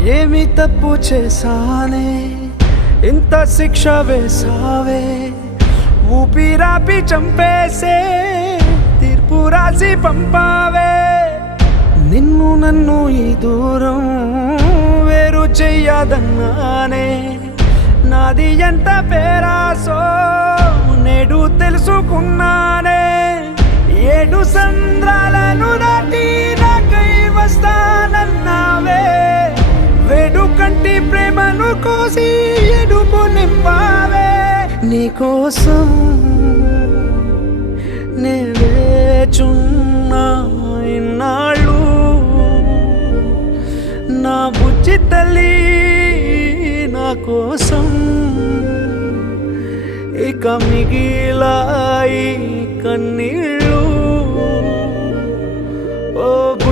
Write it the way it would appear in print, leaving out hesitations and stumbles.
ఏమి తప్పు చేశానే ఇంత శిక్ష వేసావే ఊపిరాపి చంపేసే తీర్పు రాసి పంపావే నిన్ను నన్ను ఈ దూరం వేరు చెయ్యదన్నానే నాది ఎంత పేరాసో నేడు తెలుసుకున్నానే 7 సంద్రాలను దాటి నాకై వస్తానన్నావే వేడుకంటి ప్రేమను కోసి ఎడుపు నింపావే నీకోసం నే వేచున్నా ఇన్నాళ్ళు నా బుజ్జి తల్లి నా కోసం ఇక మిగిలాయి కన్నీళ్ళు ఓ